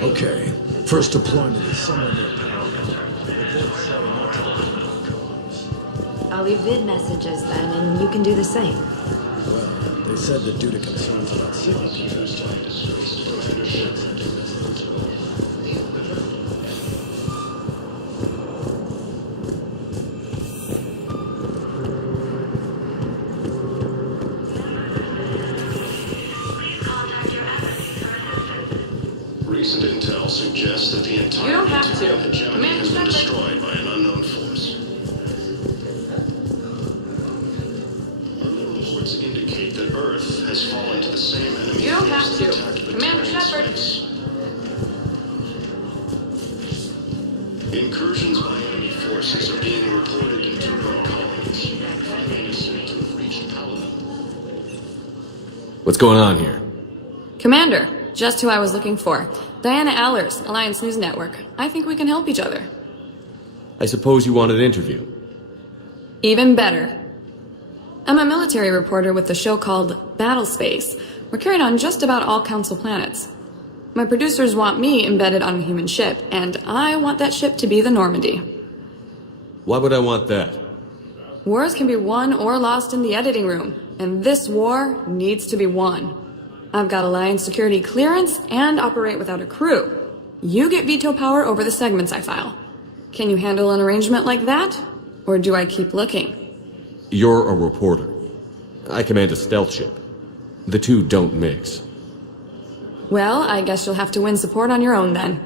Okay. First deployment is somewhere near Paramount. They're both setting up to the I'll leave vid messages then, and you can do the same. Well, they said that due to concerns about signal congestion, Recent intel suggests that the entire You don't have to. hegemony has been destroyed by an unknown force. Unknown reports indicate that Earth has fallen to the same enemy. You don't have force to. that attacked the Commander Terran Shepard. space. Incursions by enemy forces are being reported in two-part columns. Fragment is said to have reached Paladin. What's going on here? Commander, just who I was looking for. Diana Allers, Alliance News Network. I think we can help each other. I suppose you wanted an interview. Even better. I'm a military reporter with the show called Battle Space. We're carried on just about all Council planets. My producers want me embedded on a human ship, and I want that ship to be the Normandy. Why would I want that? Wars can be won or lost in the editing room, and this war needs to be won. I've got Alliance security clearance and operate without a crew. You get veto power over the segments I file. Can you handle an arrangement like that? Or do I keep looking? You're a reporter. I command a stealth ship. The two don't mix. Well, I guess you'll have to win support on your own then.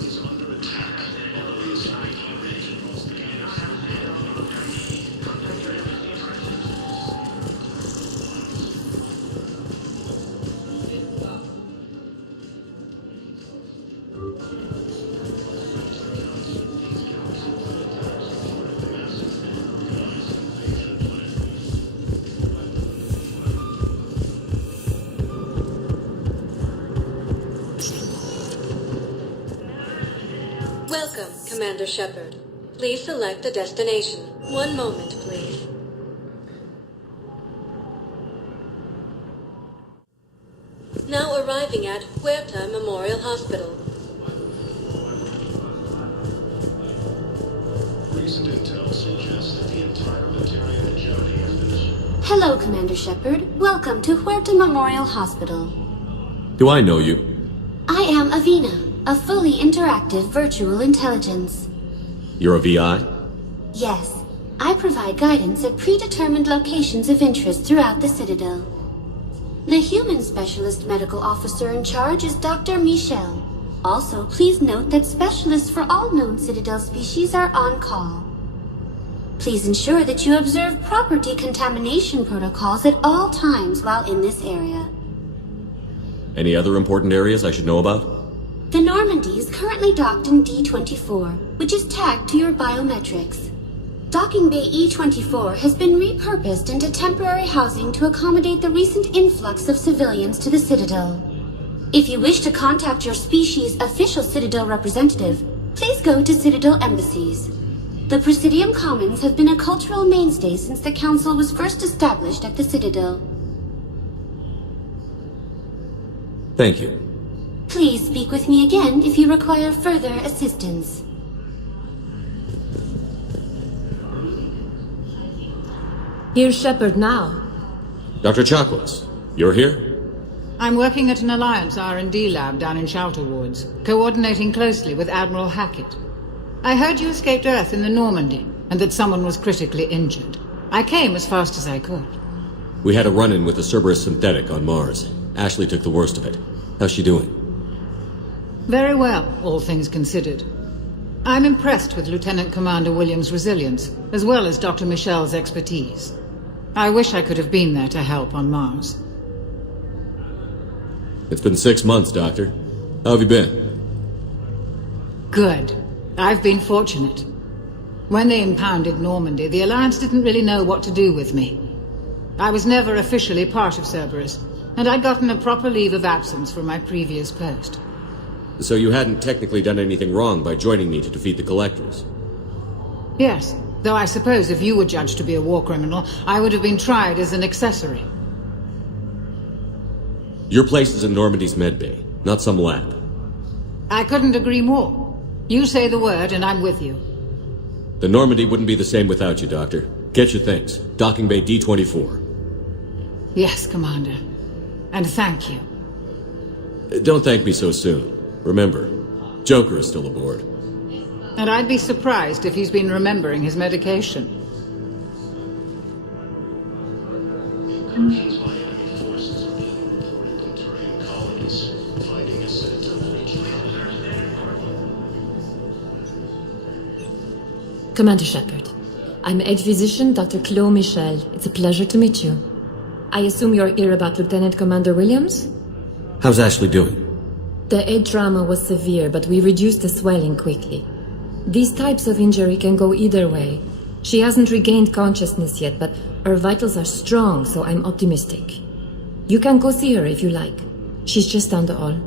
Is under attack, although he is not Welcome, Commander Shepard. Please select a destination. One moment, please. Now arriving at Huerta Memorial Hospital. Recent intel suggests that the entire Batarian hegemony has been... Hello, Commander Shepard. Welcome to Huerta Memorial Hospital. Do I know you? I am Avina, a fully interactive virtual intelligence. You're a VI? Yes, I provide guidance at predetermined locations of interest throughout the Citadel. The human specialist medical officer in charge is Dr. Michel. Also, please note that specialists for all known Citadel species are on call. Please ensure that you observe proper decontamination protocols at all times while in this area. Any other important areas I should know about? The Normandy is currently docked in D-24, which is tagged to your biometrics. Docking Bay E-24 has been repurposed into temporary housing to accommodate the recent influx of civilians to the Citadel. If you wish to contact your species' official Citadel representative, please go to Citadel embassies. The Presidium Commons have been a cultural mainstay since the Council was first established at the Citadel. Thank you. Please speak with me again if you require further assistance. Here's Shepard now. Dr. Chakwas, you're here? I'm working at an Alliance R&D lab down in Shelter Woods, coordinating closely with Admiral Hackett. I heard you escaped Earth in the Normandy, and that someone was critically injured. I came as fast as I could. We had a run-in with the Cerberus synthetic on Mars. Ashley took the worst of it. How's she doing? Very well, all things considered. I'm impressed with Lieutenant Commander Williams' resilience, as well as Dr. Michel's expertise. I wish I could have been there to help on Mars. It's been 6 months, Doctor. How have you been? Good. I've been fortunate. When they impounded Normandy, the Alliance didn't really know what to do with me. I was never officially part of Cerberus, and I'd gotten a proper leave of absence from my previous post. So you hadn't technically done anything wrong by joining me to defeat the Collectors? Yes, Though I suppose if you were judged to be a war criminal, I would have been tried as an accessory. Your place is in Normandy's medbay, not some lab. I couldn't agree more. You say the word and I'm with you. The Normandy wouldn't be the same without you, Doctor. Get your things. Docking Bay D-24. Yes, Commander. And thank you. Don't thank me so soon. Remember, Joker is still aboard. And I'd be surprised if he's been remembering his medication. Incursions by enemy forces are being reported in terrain colonies, fighting a Citadel region. Commander Shepard, I'm Aide Physician Dr. Claude Michel. It's a pleasure to meet you. I assume you're here about Lieutenant Commander Williams? How's Ashley doing? The head trauma was severe, but we reduced the swelling quickly. These types of injury can go either way. She hasn't regained consciousness yet, but her vitals are strong, so I'm optimistic. You can go see her if you like. She's just down the hall.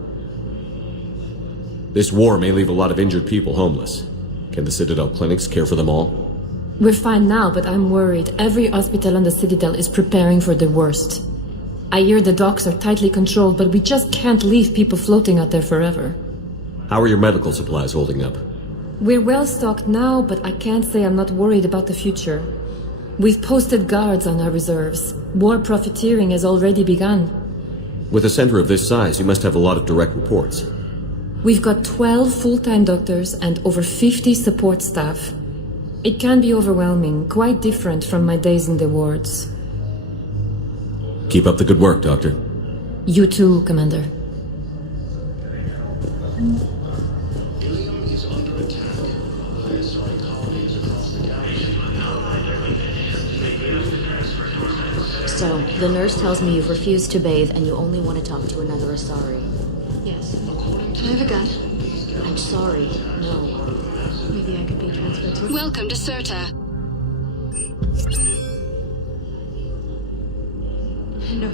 This war may leave a lot of injured people homeless. Can the Citadel clinics care for them all? We're fine now, but I'm worried. Every hospital on the Citadel is preparing for the worst. I hear the docks are tightly controlled, but we just can't leave people floating out there forever. How are your medical supplies holding up? We're well stocked now, but I can't say I'm not worried about the future. We've posted guards on our reserves. War profiteering has already begun. With a center of this size, you must have a lot of direct reports. We've got 12 full-time doctors and over 50 support staff. It can be overwhelming, quite different from my days in the wards. Keep up the good work, Doctor. You too, Commander. Ilium is under attack. ISI colonies across the galaxy. So, the nurse tells me you've refused to bathe and you only want to talk to another Asari. Yes. Can I have a gun? I'm sorry. No. Maybe I could be transferred to... Welcome to Serta.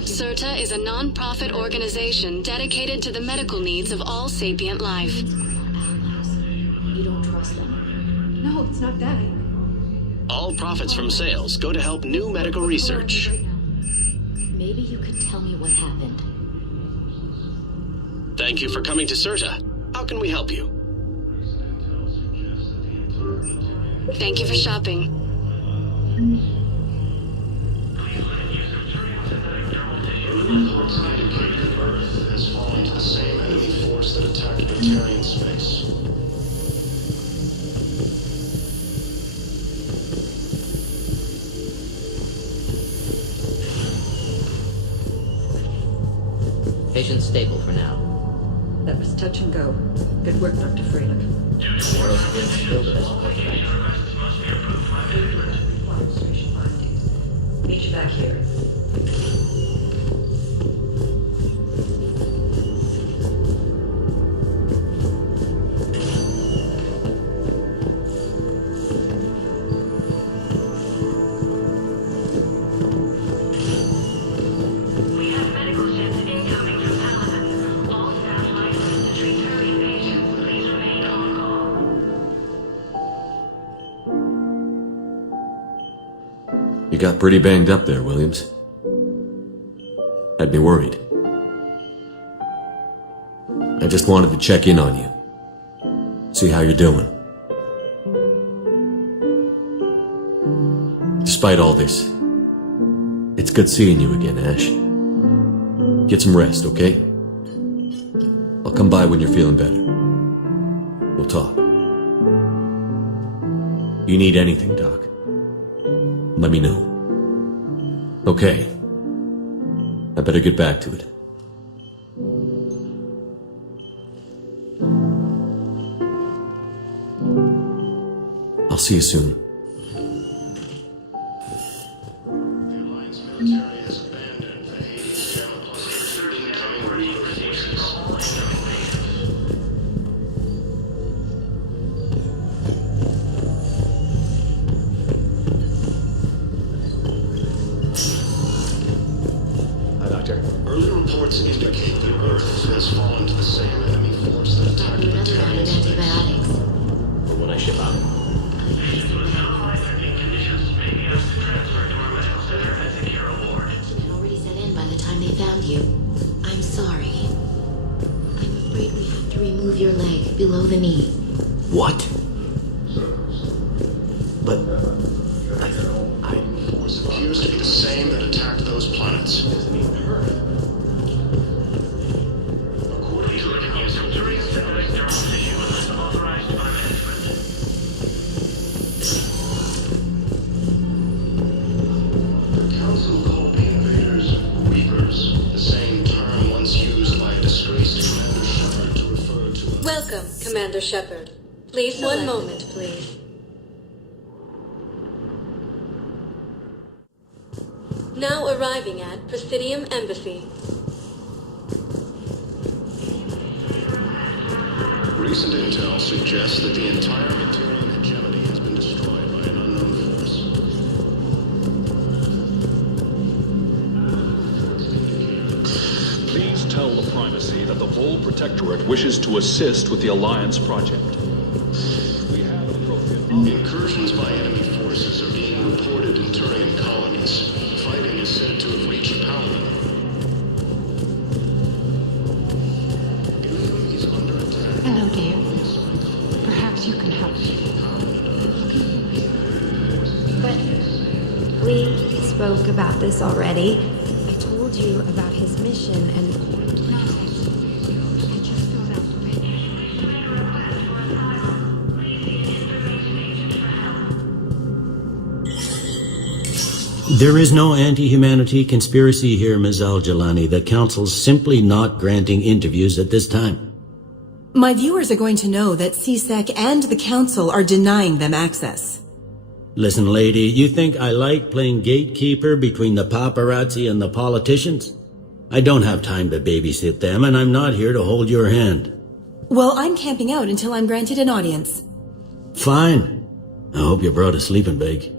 Serta is a non-profit organization dedicated to the medical needs of all sapient life. You don't trust them. No, it's not that. All profits from sales go to help new medical research. Maybe you could tell me what happened. Thank you for coming to Serta. How can we help you? Thank you for shopping. Reports indicate that Earth has fallen to the same enemy force that attacked Batarian space. Patient's stable for now. That was touch and go. Good work, Dr. Freilich. Tomorrow's been still the best course of action. Meet you back here. You got pretty banged up there, Williams. Had me worried. I just wanted to check in on you. See how you're doing. Despite all this, it's good seeing you again, Ash. Get some rest, okay? I'll come by when you're feeling better. We'll talk. You need anything, Doc, let me know. Okay. I better get back to it. I'll see you soon. The Alliance military has abandoned the Hades camouflage. Incoming recruit forces. Early reports indicate that Earth has fallen to the same enemy force that attacked You never Batarian added space. antibiotics. For when I ship out. you. I'm sorry. I'm afraid we have to remove your leg below the knee. What? But... Force appears to be the same that attacked those planets. According to the Council, during settling their position was authorized by management. The Council called the invaders Reapers, the same term once used by a disgraced Commander Shepard to refer to... Welcome, Commander Shepard. Please, one moment, please. Now arriving at Presidium Embassy. Recent intel suggests that the entire material hegemony has been destroyed by an unknown force. Please tell the Primacy that the Vol Protectorate wishes to assist with the Alliance project. We have appropriate... Incursions by enemy forces are being reported in Turian colonies. Fighting is said to have reached Paladin. Ilium is under attack. Hello, dear. Perhaps you can help me. But we spoke about this already. I told you about his mission and... There is no anti-humanity conspiracy here, Ms. Al-Jalani. The Council's simply not granting interviews at this time. My viewers are going to know that CSEC and the Council are denying them access. Listen, lady, you think I like playing gatekeeper between the paparazzi and the politicians? I don't have time to babysit them, and I'm not here to hold your hand. Well, I'm camping out until I'm granted an audience. Fine. I hope you brought a sleeping bag.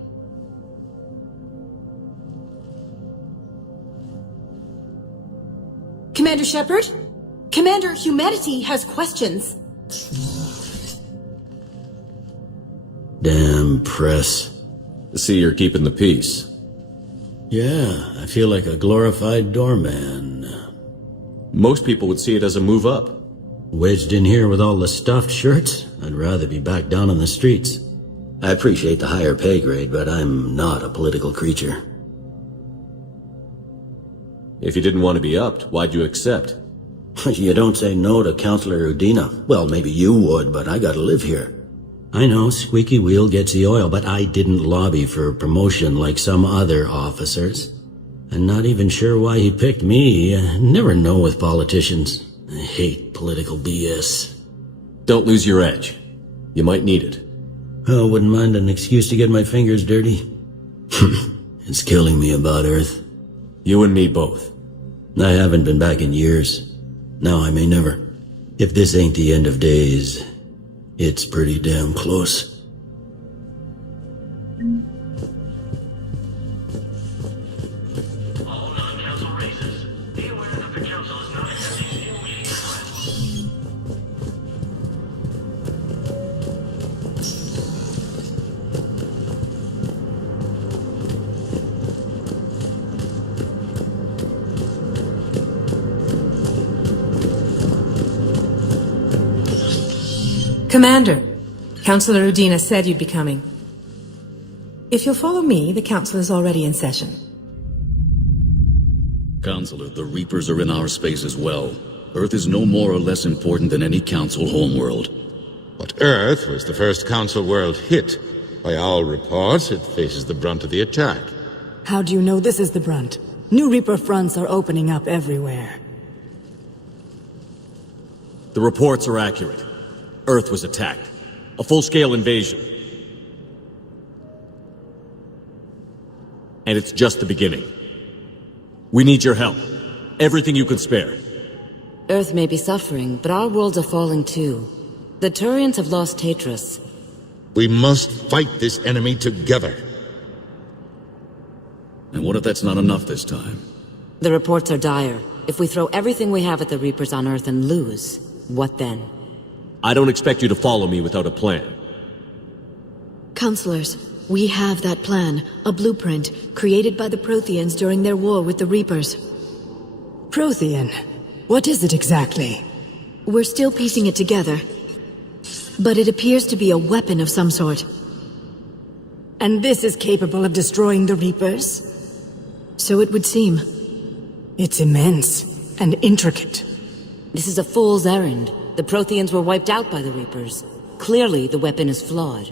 Commander Shepard? Commander, humanity has questions. Damn press. See, you're keeping the peace. Yeah, I feel like a glorified doorman. Most people would see it as a move up. Wedged in here with all the stuffed shirts, I'd rather be back down on the streets. I appreciate the higher pay grade, but I'm not a political creature. If you didn't want to be upped, why'd you accept? You don't say no to Counselor Udina. Well, maybe you would, but I gotta live here. I know, squeaky wheel gets the oil, but I didn't lobby for promotion like some other officers. I'm not even sure why he picked me. I never know with politicians. I hate political BS. Don't lose your edge. You might need it. Oh, wouldn't mind an excuse to get my fingers dirty. It's killing me about Earth. You and me both. I haven't been back in years. Now I may never. If this ain't the end of days, it's pretty damn close. All non-council races, be aware that the council is not accepting new requests. Commander, Councillor Udina said you'd be coming. If you'll follow me, the council is already in session. Counselor, the Reapers are in our space as well. Earth is no more or less important than any council homeworld. But Earth was the first council world hit. By all reports, it faces the brunt of the attack. How do you know this is the brunt? New Reaper fronts are opening up everywhere. The reports are accurate. Earth was attacked. A full-scale invasion. And it's just the beginning. We need your help. Everything you can spare. Earth may be suffering, but our worlds are falling too. The Turians have lost Tatris. We must fight this enemy together. And what if that's not enough this time? The reports are dire. If we throw everything we have at the Reapers on Earth and lose, what then? I don't expect you to follow me without a plan. Counselors, we have that plan, a blueprint, created by the Protheans during their war with the Reapers. Prothean. What is it exactly? We're still piecing it together. But it appears to be a weapon of some sort. And this is capable of destroying the Reapers? So it would seem. It's immense and intricate. This is a fool's errand. The Protheans were wiped out by the Reapers. Clearly, the weapon is flawed.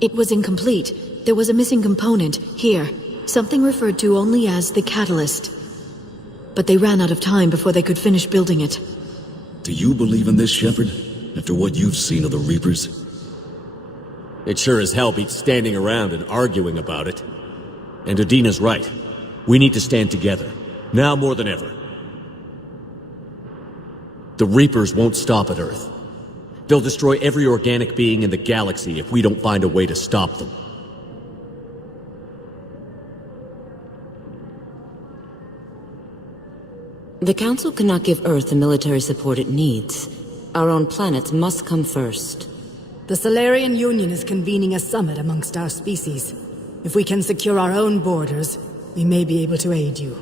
It was incomplete. There was a missing component, here. Something referred to only as the catalyst. But they ran out of time before they could finish building it. Do you believe in this, Shepard? After what you've seen of the Reapers? It sure as hell beats standing around and arguing about it. And Udina's right. We need to stand together. Now more than ever. The Reapers won't stop at Earth. They'll destroy every organic being in the galaxy if we don't find a way to stop them. The Council cannot give Earth the military support it needs. Our own planets must come first. The Solarian Union is convening a summit amongst our species. If we can secure our own borders, we may be able to aid you.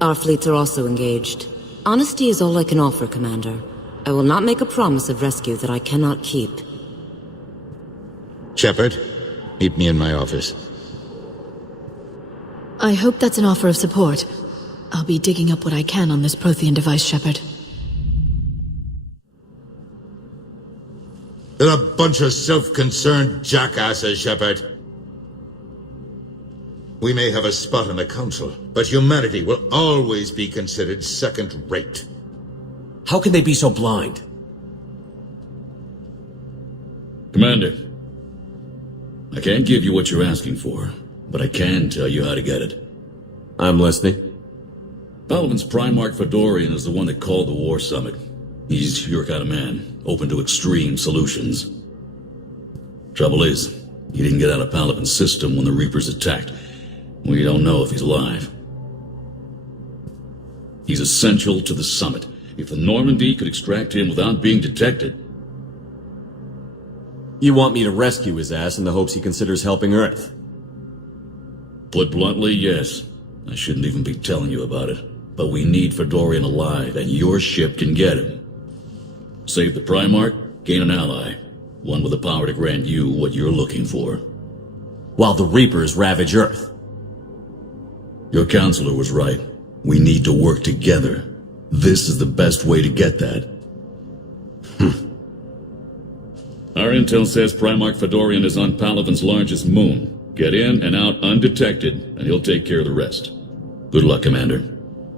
Our fleets are also engaged. Honesty is all I can offer, Commander. I will not make a promise of rescue that I cannot keep. Shepard, meet me in my office. I hope that's an offer of support. I'll be digging up what I can on this Prothean device, Shepard. They're a bunch of self-concerned jackasses, Shepard. We may have a spot in the Council, but humanity will always be considered second-rate. How can they be so blind? Commander, I can't give you what you're asking for, but I can tell you how to get it. I'm listening. Palaven's Primarch Fedorian is the one that called the War Summit. He's your kind of man, open to extreme solutions. Trouble is, he didn't get out of Palaven's system when the Reapers attacked. We don't know if he's alive. He's essential to the summit. If the Normandy could extract him without being detected... You want me to rescue his ass in the hopes he considers helping Earth? Put bluntly, yes. I shouldn't even be telling you about it. But we need Fedorian alive, and your ship can get him. Save the Primarch, gain an ally. One with the power to grant you what you're looking for. While the Reapers ravage Earth. Your counselor was right. We need to work together. This is the best way to get that. Our intel says Primarch Fedorian is on Palaven's largest moon. Get in and out undetected, and he'll take care of the rest. Good luck, Commander.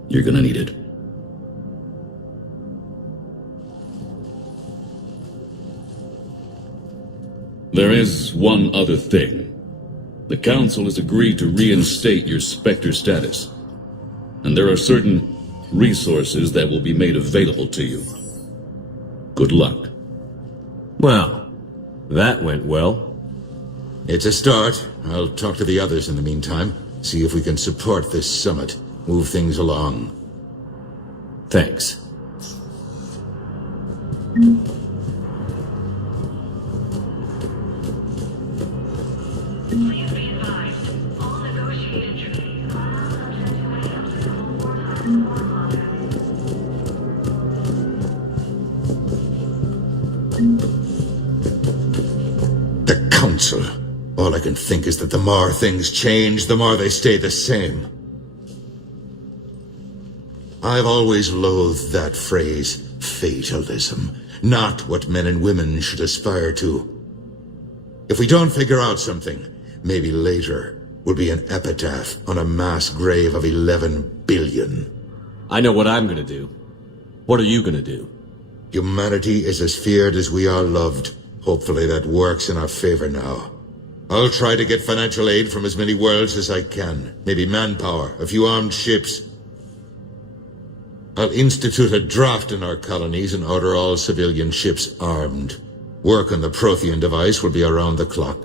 You're gonna need it. There is one other thing. The Council has agreed to reinstate your Spectre status. And there are certain resources that will be made available to you. Good luck. Well, that went well. It's a start. I'll talk to the others in the meantime. See if we can support this summit. Move things along. Thanks. Please be advised, all negotiated treaties are subject to any obstacles or The Council. All I can think is that the more things change, the more they stay the same. I've always loathed that phrase, fatalism. Not what men and women should aspire to. If we don't figure out something, maybe later will be an epitaph on a mass grave of 11 billion. I know what I'm gonna do. What are you gonna do? Humanity is as feared as we are loved. Hopefully that works in our favor now. I'll try to get financial aid from as many worlds as I can. Maybe manpower, a few armed ships. I'll institute a draft in our colonies and order all civilian ships armed. Work on the Prothean device will be around the clock.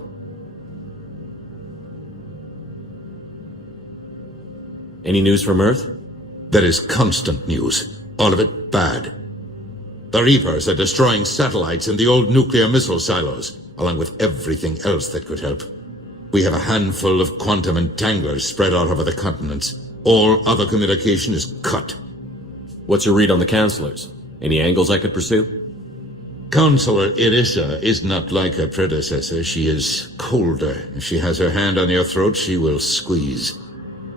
Any news from Earth? There is constant news. All of it bad. The Reapers are destroying satellites and the old nuclear missile silos, along with everything else that could help. We have a handful of quantum entanglers spread out over the continents. All other communication is cut. What's your read on the counselors? Any angles I could pursue? Counselor Irissa is not like her predecessor. She is colder. If she has her hand on your throat, she will squeeze.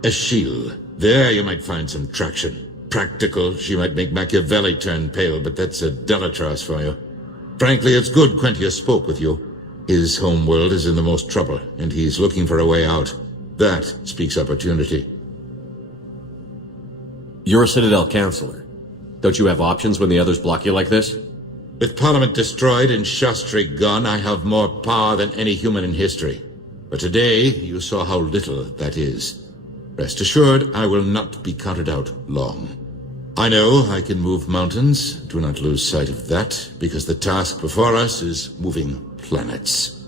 Achille. There you might find some traction. Practical, she might make Machiavelli turn pale, but that's a Delatras for you. Frankly, it's good Quentius spoke with you. His home world is in the most trouble, and he's looking for a way out. That speaks opportunity. You're a Citadel counselor. Don't you have options when the others block you like this? With Parliament destroyed and Shastri gone, I have more power than any human in history. But today, you saw how little that is. Rest assured, I will not be counted out long. I know I can move mountains. Do not lose sight of that, because the task before us is moving planets.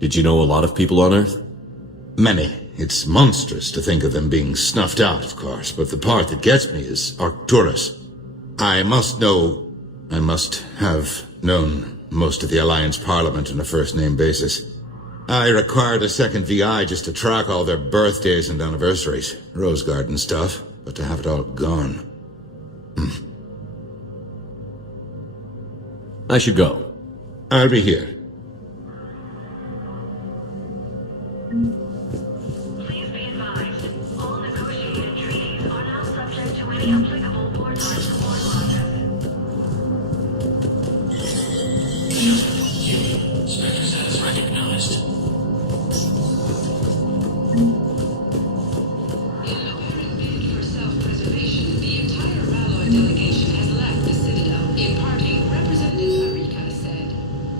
Did you know a lot of people on Earth? Many. It's monstrous to think of them being snuffed out, of course, but the part that gets me is Arcturus. I must have known most of the Alliance Parliament on a first-name basis. I required a second VI just to track all their birthdays and anniversaries. Rose garden stuff, but to have it all gone. I should go. I'll be here. Please be advised, all negotiated treaties are now subject to any applicable wartime support clauses. Spectre status recognized. In an apparent bid for self-preservation, the entire Ralloy delegation has left the Citadel. In parting, Representative Marika said,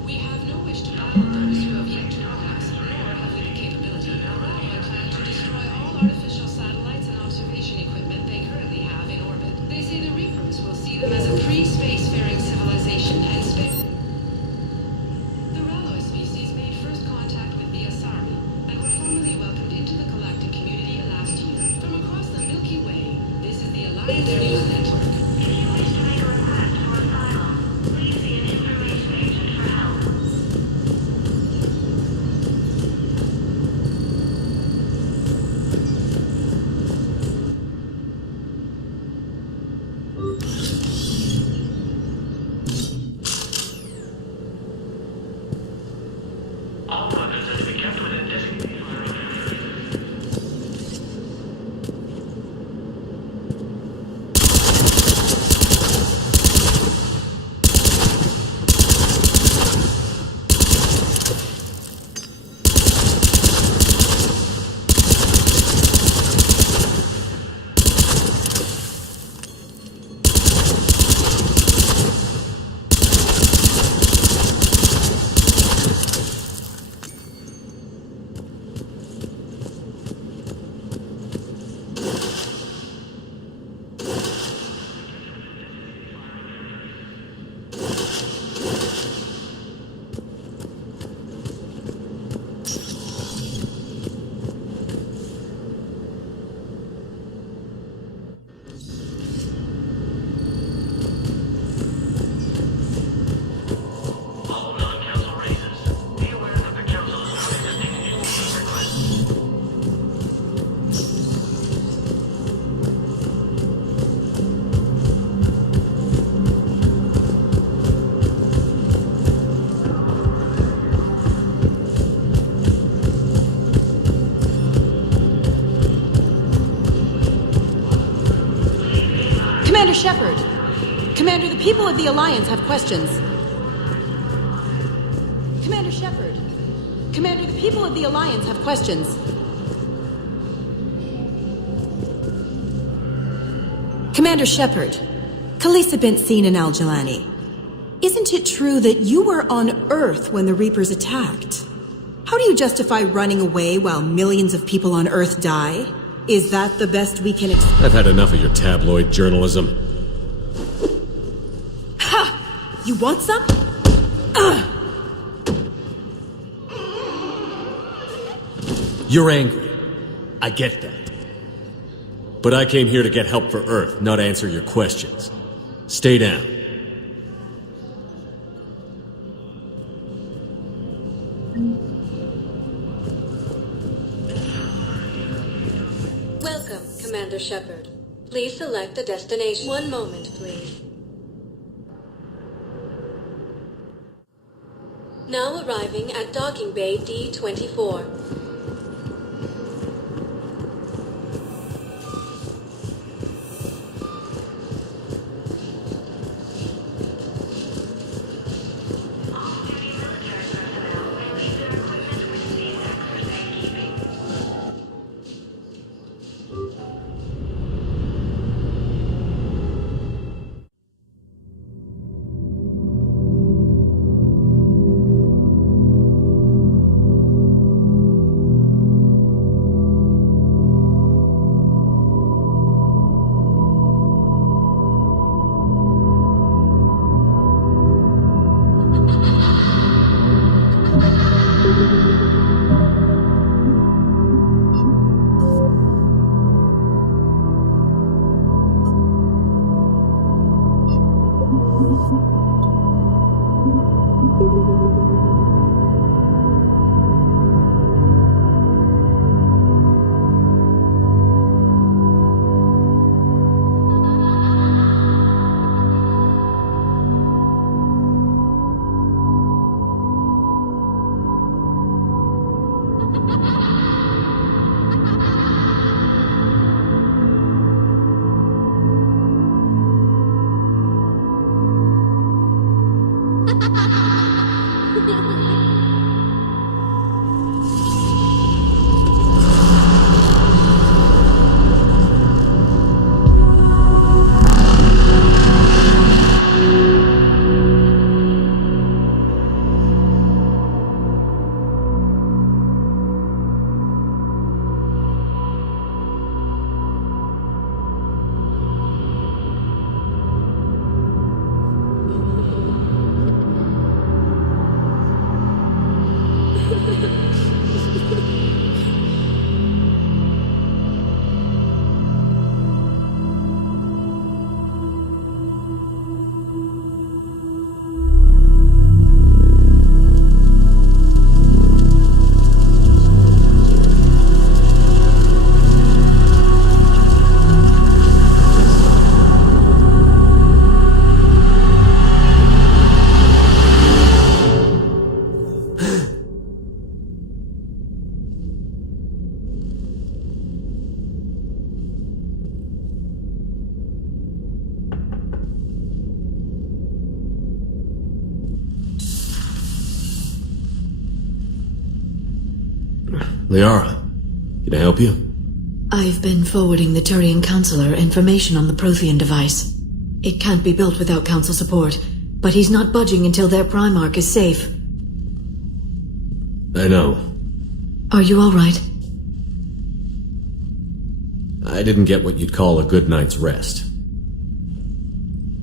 "We have no wish to battle those who have yet to wrong us, nor have we the capability. The Ralloy plan to destroy all artificial satellites and observation equipment they currently have in orbit. They say the Reapers will see them as a pre-spacefaring civilization and the Ralloy species made first contact with the Asari and were formally welcomed into the galactic community last year. From across the Milky Way, this is the Alliance News Network. If you wish to make a request for asylum, please see an information agent for help. All weapons are to be kept within designated Commander Shepard! Commander, the people of the Alliance have questions. Commander Shepard! Commander, the people of the Alliance have questions. Commander Shepard, Khaleesa bint seen in Al-Jalani. Isn't it true that you were on Earth when the Reapers attacked? How do you justify running away while millions of people on Earth die? Is that the best we can expect? I've had enough of your tabloid journalism. Ha! You want some? You're angry. I get that. But I came here to get help for Earth, not answer your questions. Stay down. Commander Shepard. Please select a destination. One moment, please. Now arriving at Docking Bay D-24. Liara, can I help you? I've been forwarding the Turian Counselor information on the Prothean device. It can't be built without Council support, but he's not budging until their Primarch is safe. I know. Are you all right? I didn't get what you'd call a good night's rest.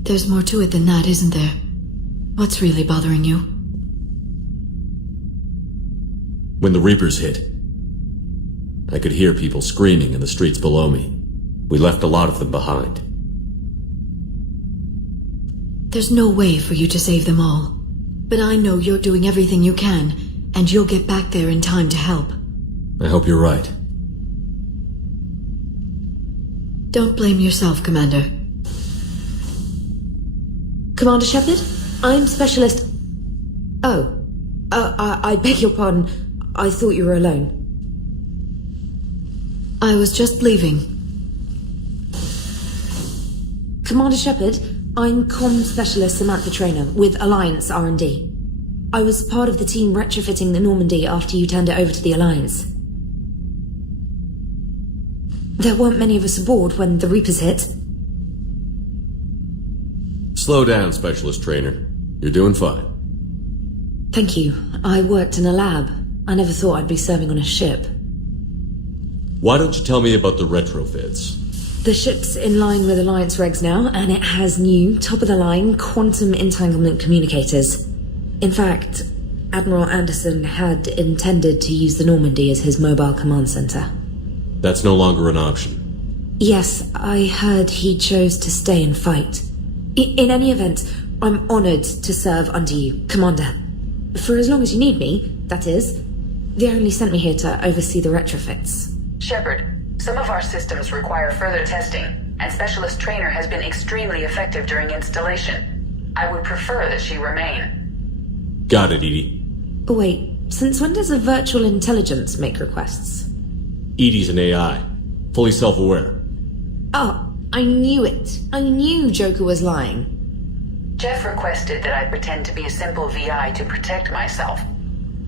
There's more to it than that, isn't there? What's really bothering you? When the Reapers hit, I could hear people screaming in the streets below me. We left a lot of them behind. There's no way for you to save them all. But I know you're doing everything you can, and you'll get back there in time to help. I hope you're right. Don't blame yourself, Commander. Commander Shepard? I'm Specialist... Oh. I beg your pardon. I thought you were alone. I was just leaving. Commander Shepard, I'm Comm Specialist Samantha Traynor with Alliance R&D. I was part of the team retrofitting the Normandy after you turned it over to the Alliance. There weren't many of us aboard when the Reapers hit. Slow down, Specialist Trainer. You're doing fine. Thank you. I worked in a lab. I never thought I'd be serving on a ship. Why don't you tell me about the retrofits? The ship's in line with Alliance regs now, and it has new, top-of-the-line, quantum entanglement communicators. In fact, Admiral Anderson had intended to use the Normandy as his mobile command center. That's no longer an option. Yes, I heard he chose to stay and fight. In any event, I'm honored to serve under you, Commander. For as long as you need me, that is. They only sent me here to oversee the retrofits. Shepard, Some of our systems require further testing, and Specialist Trainer has been extremely effective during installation. I would prefer that she remain. Got it, Edie. Wait, since when does a virtual intelligence make requests? Edie's an AI. Fully self-aware. Oh, I knew it. I knew Joker was lying. Jeff requested that I pretend to be a simple VI to protect myself.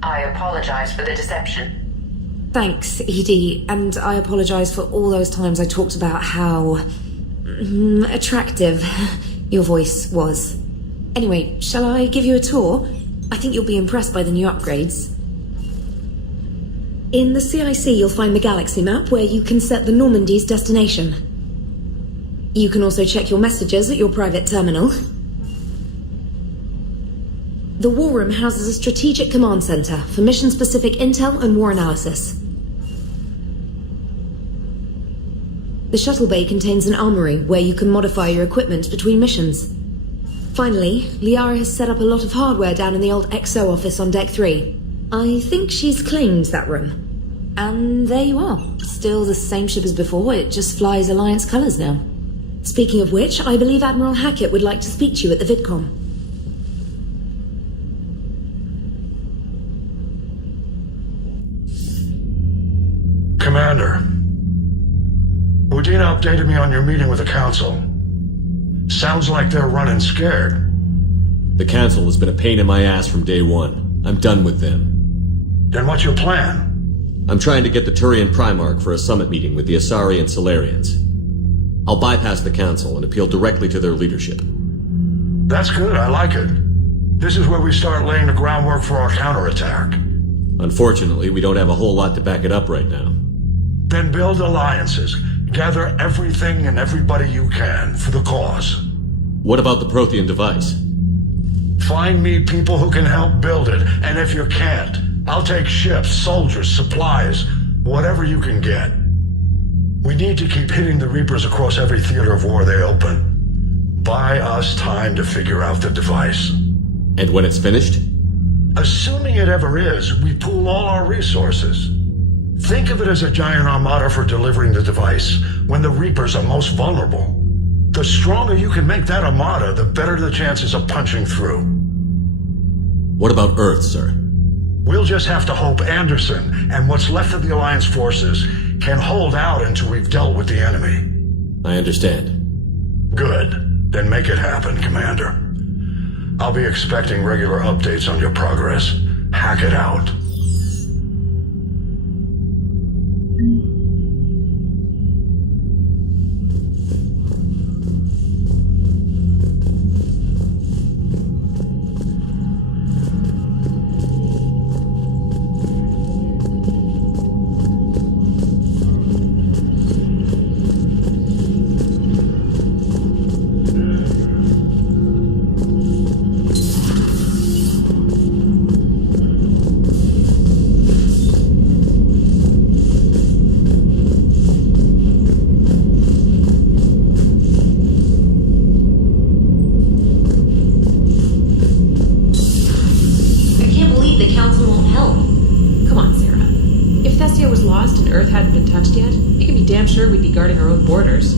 I apologize for the deception. Thanks, Edie, and I apologize for all those times I talked about how attractive your voice was. Anyway, shall I give you a tour? I think you'll be impressed by the new upgrades. In the CIC, you'll find the galaxy map where you can set the Normandy's destination. You can also check your messages at your private terminal. The War Room houses a strategic command center for mission-specific intel and war analysis. The shuttle bay contains an armory where you can modify your equipment between missions. Finally, Liara has set up a lot of hardware down in the old XO office on Deck 3. I think she's claimed that room. And there you are. Still the same ship as before, it just flies Alliance colors now. Speaking of which, I believe Admiral Hackett would like to speak to you at the VidCom. Commander, Udina updated me on your meeting with the Council. Sounds like they're running scared. The Council has been a pain in my ass from day one. I'm done with them. Then what's your plan? I'm trying to get the Turian Primarch for a summit meeting with the Asari and Solarians. I'll bypass the Council and appeal directly to their leadership. That's good, I like it. This is where we start laying the groundwork for our counterattack. Unfortunately, we don't have a whole lot to back it up right now. Then build alliances. Gather everything and everybody you can for the cause. What about the Prothean device? Find me people who can help build it, and if you can't, I'll take ships, soldiers, supplies, whatever you can get. We need to keep hitting the Reapers across every theater of war they open. Buy us time to figure out the device. And when it's finished? Assuming it ever is, we pool all our resources. Think of it as a giant armada for delivering the device, when the Reapers are most vulnerable. The stronger you can make that armada, the better the chances of punching through. What about Earth, sir? We'll just have to hope Anderson and what's left of the Alliance forces can hold out until we've dealt with the enemy. I understand. Good. Then make it happen, Commander. I'll be expecting regular updates on your progress. Hack it out. We'd be guarding our own borders.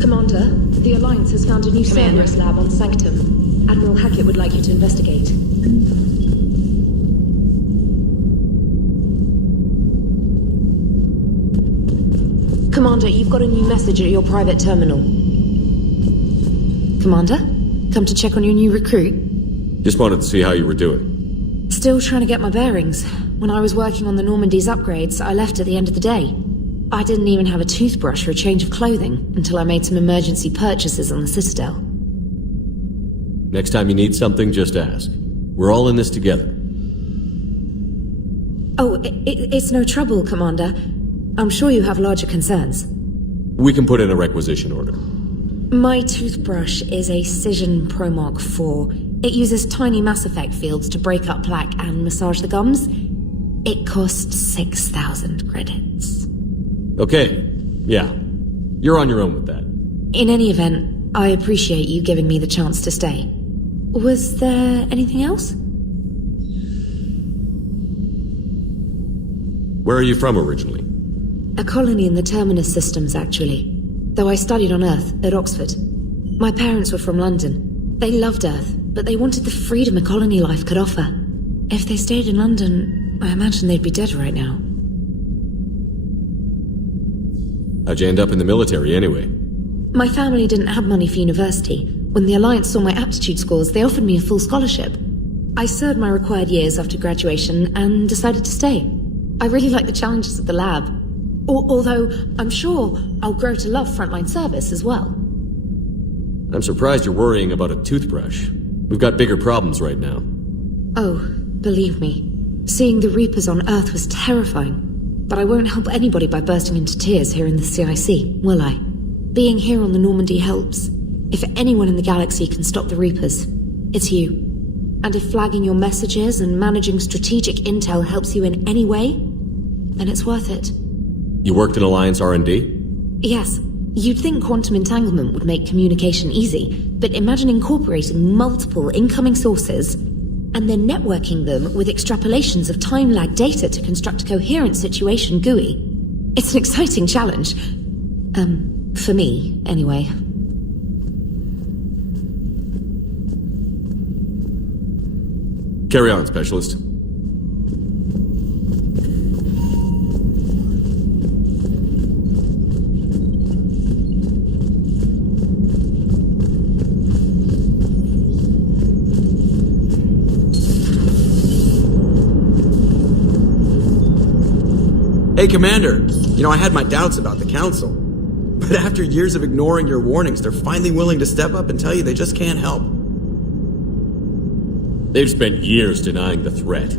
Commander, the Alliance has found a new Cerberus lab on Sanctum. Admiral Hackett would like you to investigate. Commander, you've got a new message at your private terminal. Commander? Come to check on your new recruit? Just wanted to see how you were doing. Still trying to get my bearings. When I was working on the Normandy's upgrades, I left at the end of the day. I didn't even have a toothbrush or a change of clothing until I made some emergency purchases on the Citadel. Next time you need something, just ask. We're all in this together. Oh, it's no trouble, Commander. I'm sure you have larger concerns. We can put in a requisition order. My toothbrush is a Cision Pro Mark IV. It uses tiny Mass Effect fields to break up plaque and massage the gums. It costs 6,000 credits. Okay, yeah. You're on your own with that. In any event, I appreciate you giving me the chance to stay. Was there anything else? Where are you from originally? A colony in the Terminus systems, actually. Though I studied on Earth, at Oxford. My parents were from London. They loved Earth, but they wanted the freedom a colony life could offer. If they stayed in London, I imagine they'd be dead right now. How'd you end up in the military anyway? My family didn't have money for university. When the Alliance saw my aptitude scores, they offered me a full scholarship. I served my required years after graduation and decided to stay. I really like the challenges of the lab. Although, I'm sure I'll grow to love frontline service as well. I'm surprised you're worrying about a toothbrush. We've got bigger problems right now. Oh, believe me. Seeing the Reapers on Earth was terrifying. But I won't help anybody by bursting into tears here in the CIC, will I? Being here on the Normandy helps. If anyone in the galaxy can stop the Reapers, it's you. And if flagging your messages and managing strategic intel helps you in any way, then it's worth it. You worked in Alliance R&D? Yes. You'd think quantum entanglement would make communication easy, but imagine incorporating multiple incoming sources and then networking them with extrapolations of time-lag data to construct a coherent situation GUI. It's an exciting challenge. For me, anyway. Carry on, Specialist. Hey, Commander. You know, I had my doubts about the Council. But after years of ignoring your warnings, they're finally willing to step up and tell you they just can't help. They've spent years denying the threat.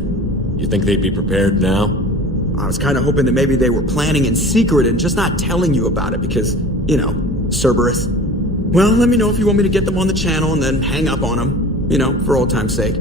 You think they'd be prepared now? I was kind of hoping that maybe they were planning in secret and just not telling you about it because, you know, Cerberus. Well, let me know if you want me to get them on the channel and then hang up on them, you know, for old time's sake.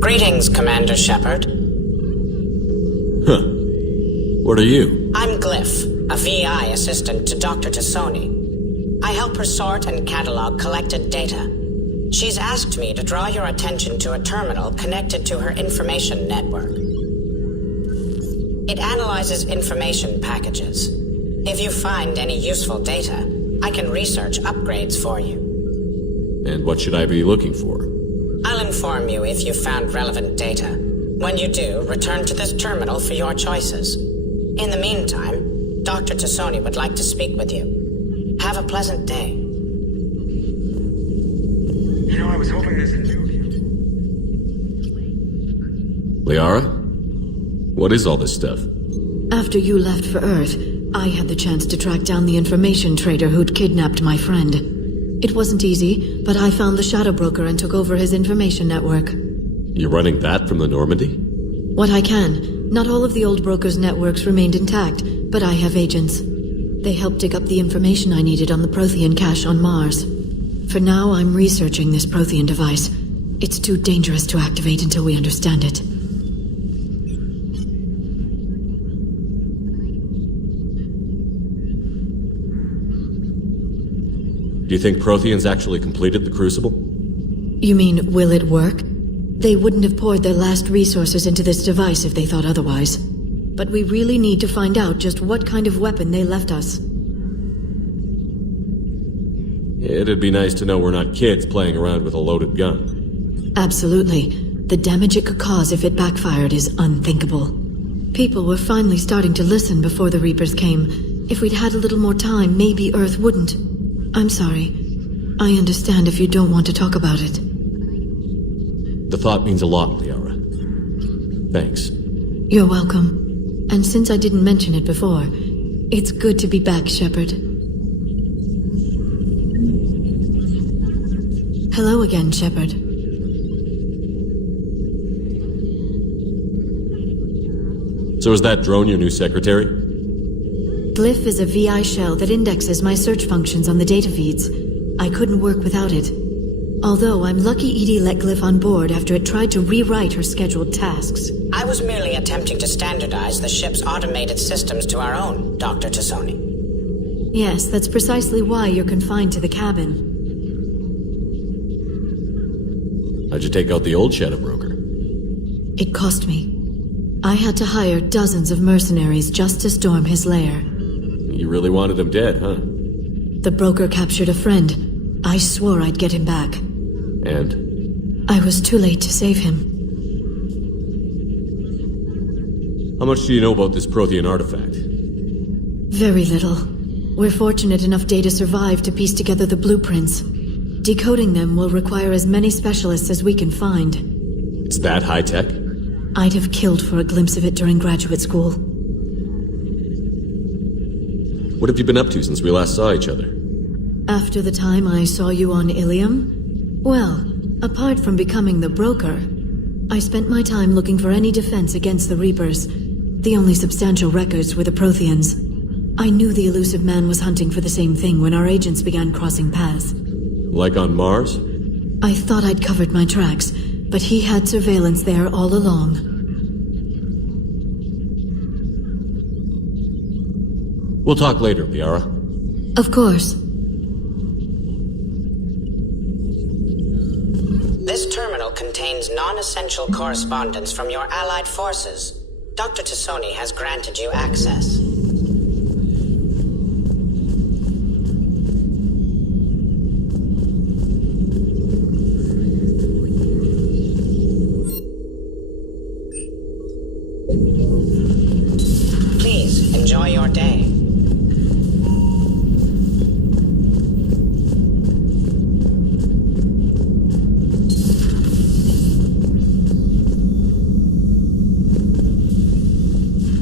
Greetings, Commander Shepard. Huh. What are you? I'm Glyph, a VI assistant to Dr. Tassoni. I help her sort and catalog collected data. She's asked me to draw your attention to a terminal connected to her information network. It analyzes information packages. If you find any useful data, I can research upgrades for you. And what should I be looking for? I'll I'll inform you if you've found relevant data. When you do, return to this terminal for your choices. In the meantime, Dr. Tassoni would like to speak with you. Have a pleasant day. You know, I was hoping this new... Liara? What is all this stuff? After you left for Earth, I had the chance to track down the information trader who'd kidnapped my friend. It wasn't easy, but I found the Shadow Broker and took over his information network. You're running that from the Normandy? What I can. Not all of the old broker's networks remained intact, but I have agents. They helped dig up the information I needed on the Prothean cache on Mars. For now, I'm researching this Prothean device. It's too dangerous to activate until we understand it. Do you think Protheans actually completed the Crucible? You mean, will it work? They wouldn't have poured their last resources into this device if they thought otherwise. But we really need to find out just what kind of weapon they left us. It'd be nice to know we're not kids playing around with a loaded gun. Absolutely. The damage it could cause if it backfired is unthinkable. People were finally starting to listen before the Reapers came. If we'd had a little more time, maybe Earth wouldn't. I'm sorry. I understand if you don't want to talk about it. The thought means a lot, Liara. Thanks. You're welcome. And since I didn't mention it before, it's good to be back, Shepard. Hello again, Shepard. So is that drone your new secretary? Glyph is a VI shell that indexes my search functions on the data feeds. I couldn't work without it. Although I'm lucky EDI let Glyph on board after it tried to rewrite her scheduled tasks. I was merely attempting to standardize the ship's automated systems to our own, Dr. Tassoni. Yes, that's precisely why you're confined to the cabin. How'd you take out the old Shadow Broker? It cost me. I had to hire dozens of mercenaries just to storm his lair. You really wanted him dead, huh? The broker captured a friend. I swore I'd get him back. And? I was too late to save him. How much do you know about this Prothean artifact? Very little. We're fortunate enough Data survived to piece together the blueprints. Decoding them will require as many specialists as we can find. It's that high-tech? I'd have killed for a glimpse of it during graduate school. What have you been up to since we last saw each other? After the time I saw you on Ilium? Well, apart from becoming the broker, I spent my time looking for any defense against the Reapers. The only substantial records were the Protheans. I knew the elusive man was hunting for the same thing when our agents began crossing paths. Like on Mars? I thought I'd covered my tracks, but he had surveillance there all along. We'll talk later, Liara. Of course. This terminal contains non-essential correspondence from your allied forces. Dr. Tassoni has granted you access. Please, enjoy your day.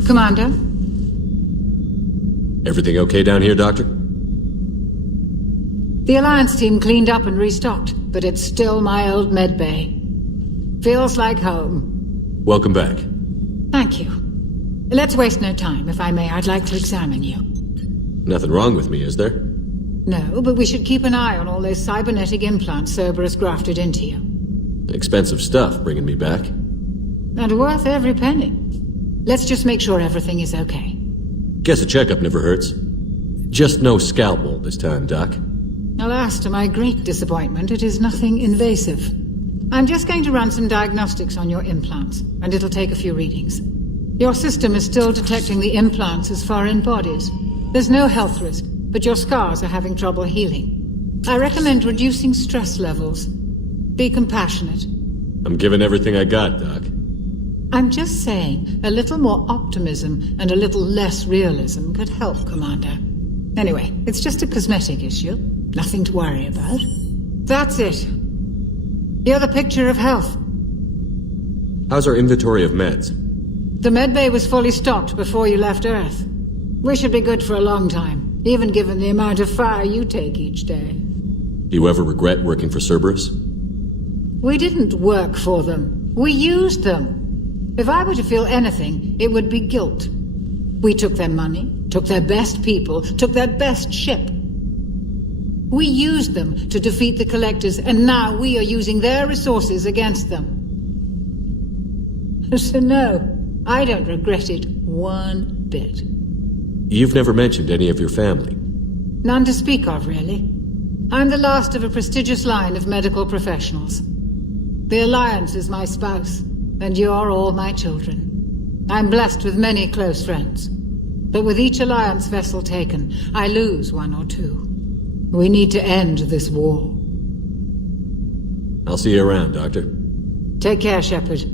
Commander? Everything okay down here, Doctor? The Alliance team cleaned up and restocked, but it's still my old medbay. Feels like home. Welcome back. Thank you. Let's waste no time. If I may, I'd like to examine you. Nothing wrong with me, is there? No, but we should keep an eye on all those cybernetic implants Cerberus grafted into you. Expensive stuff bringing me back. And worth every penny. Let's just make sure everything is okay. Guess a checkup never hurts. Just no scalpel this time, Doc. Alas, to my great disappointment, it is nothing invasive. I'm just going to run some diagnostics on your implants, and it'll take a few readings. Your system is still detecting the implants as foreign bodies. There's no health risk, but your scars are having trouble healing. I recommend reducing stress levels. Be compassionate. I'm giving everything I got, Doc. I'm just saying, a little more optimism and a little less realism could help, Commander. Anyway, it's just a cosmetic issue. Nothing to worry about. That's it. You're the picture of health. How's our inventory of meds? The medbay was fully stocked before you left Earth. We should be good for a long time, even given the amount of fire you take each day. Do you ever regret working for Cerberus? We didn't work for them. We used them. If I were to feel anything, it would be guilt. We took their money, took their best people, took their best ship. We used them to defeat the Collectors, and now we are using their resources against them. So no, I don't regret it one bit. You've never mentioned any of your family. None to speak of, really. I'm the last of a prestigious line of medical professionals. The Alliance is my spouse, and you're all my children. I'm blessed with many close friends. But with each Alliance vessel taken, I lose one or two. We need to end this war. I'll see you around, Doctor. Take care, Shepard.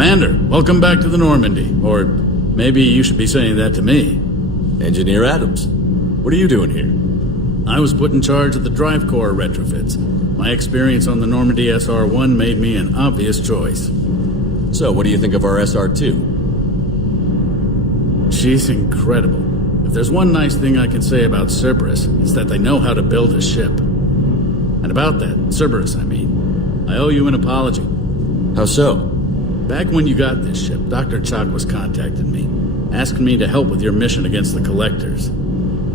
Commander, welcome back to the Normandy. Or maybe you should be saying that to me. Engineer Adams, what are you doing here? I was put in charge of the drive core retrofits. My experience on the Normandy SR-1 made me an obvious choice. So, what do you think of our SR-2? She's incredible. If there's one nice thing I can say about Cerberus, it's that they know how to build a ship. And about that, Cerberus, I mean, I owe you an apology. How so? Back when you got this ship, Dr. Chalk was contacting me, asking me to help with your mission against the Collectors.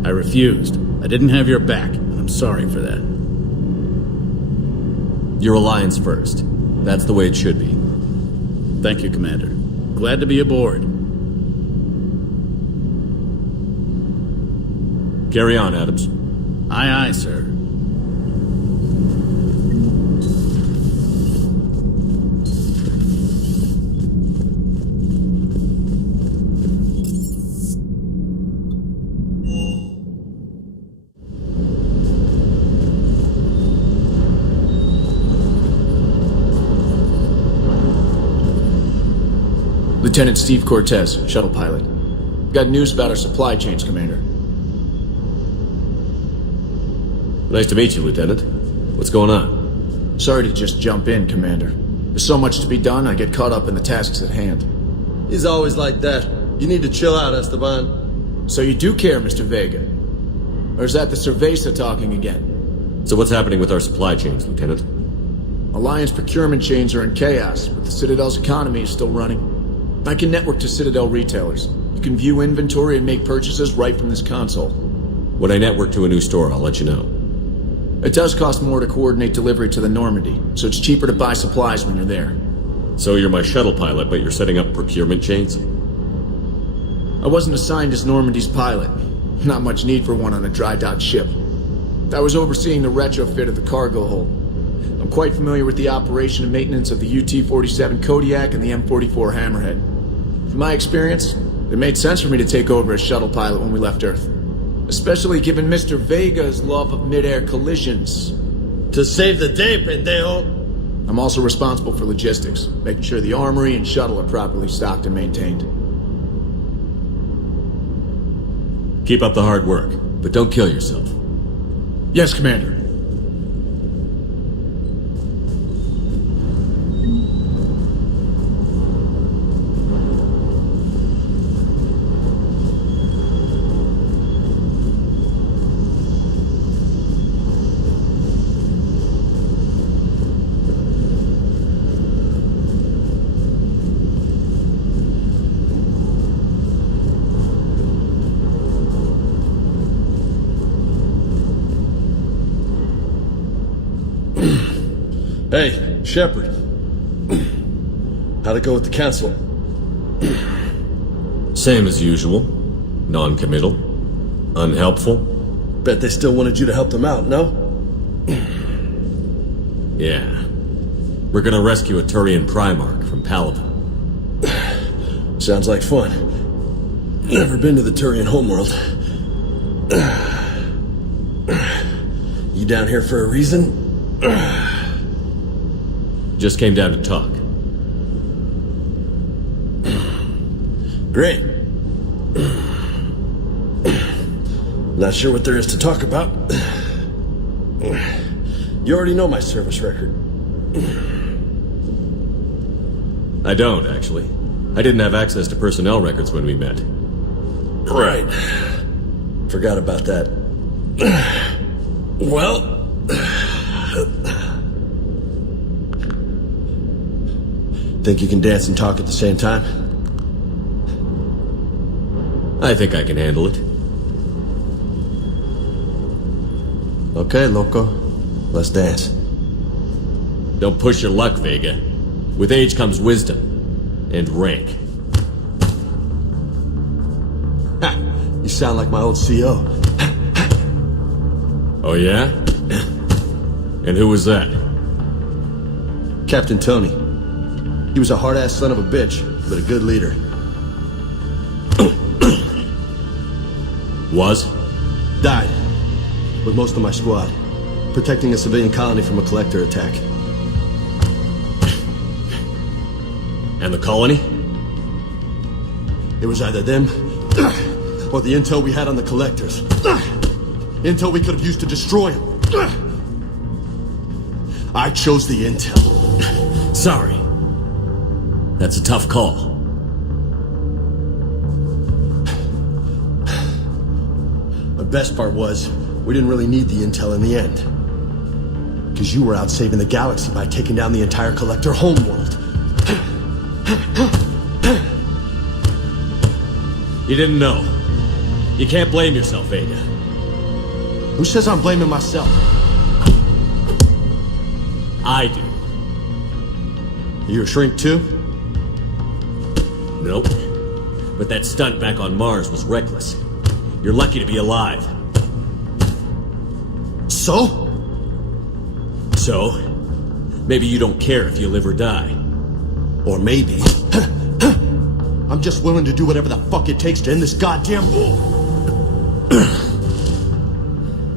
I refused. I didn't have your back, and I'm sorry for that. Your Alliance first. That's the way it should be. Thank you, Commander. Glad to be aboard. Carry on, Adams. Aye, aye, sir. Lieutenant Steve Cortez, shuttle pilot. Got news about our supply chains, Commander. Nice to meet you, Lieutenant. What's going on? Sorry to just jump in, Commander. There's so much to be done, I get caught up in the tasks at hand. He's always like that. You need to chill out, Esteban. So you do care, Mr. Vega? Or is that the Cerveza talking again? So what's happening with our supply chains, Lieutenant? Alliance procurement chains are in chaos, but the Citadel's economy is still running. I can network to Citadel retailers. You can view inventory and make purchases right from this console. When I network to a new store, I'll let you know. It does cost more to coordinate delivery to the Normandy, so it's cheaper to buy supplies when you're there. So you're my shuttle pilot, but you're setting up procurement chains? I wasn't assigned as Normandy's pilot. Not much need for one on a dry dock ship. I was overseeing the retrofit of the cargo hold. I'm quite familiar with the operation and maintenance of the UT-47 Kodiak and the M44 Hammerhead. From my experience, it made sense for me to take over as shuttle pilot when we left Earth. Especially given Mr. Vega's love of mid-air collisions. To save the day, pendejo! I'm also responsible for logistics, making sure the armory and shuttle are properly stocked and maintained. Keep up the hard work, but don't kill yourself. Yes, Commander. Hey, Shepard. How'd it go with the council? Same as usual. Non-committal. Unhelpful. Bet they still wanted you to help them out, no? Yeah. We're gonna rescue a Turian Primarch from Palaven. Sounds like fun. Never been to the Turian homeworld. You down here for a reason? Just came down to talk. Great. Not sure what there is to talk about. You already know my service record. I don't, actually. I didn't have access to personnel records when we met. Right. Forgot about that. Well... Think you can dance and talk at the same time? I think I can handle it. Okay, loco. Let's dance. Don't push your luck, Vega. With age comes wisdom. And rank. Ha! You sound like my old CO. Oh yeah? And who was that? Captain Tony. He was a hard-ass son of a bitch, but a good leader. Was? Died. With most of my squad. Protecting a civilian colony from a collector attack. And the colony? It was either them, or the intel we had on the collectors. Intel we could have used to destroy them. I chose the intel. Sorry. That's a tough call. The best part was, we didn't really need the intel in the end. Because you were out saving the galaxy by taking down the entire Collector homeworld. You didn't know. You can't blame yourself, Vega. Who says I'm blaming myself? I do. You a shrink too? Nope. But that stunt back on Mars was reckless. You're lucky to be alive. So? So? Maybe you don't care if you live or die. Or maybe... I'm just willing to do whatever the fuck it takes to end this goddamn war.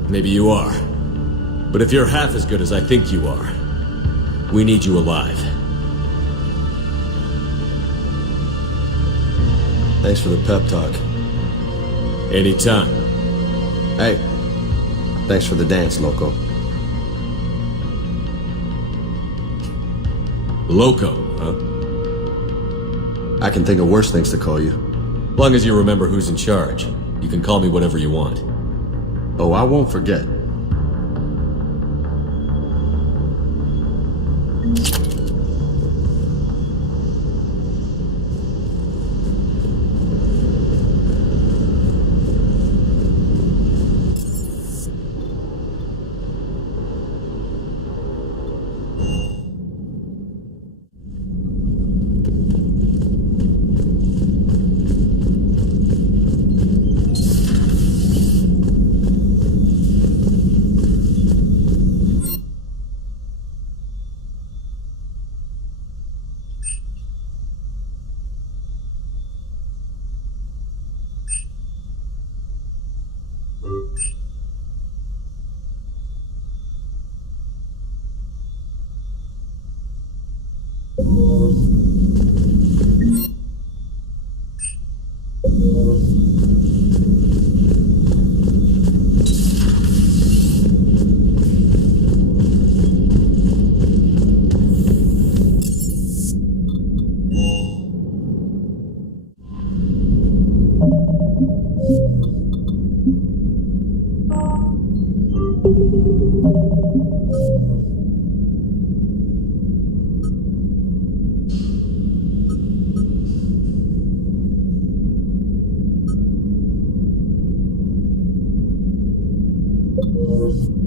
Maybe you are. But if you're half as good as I think you are, we need you alive. Thanks for the pep talk. Anytime. Hey, thanks for the dance, Loco. Loco, huh? I can think of worse things to call you. Long as you remember who's in charge, you can call me whatever you want. Oh, I won't forget. you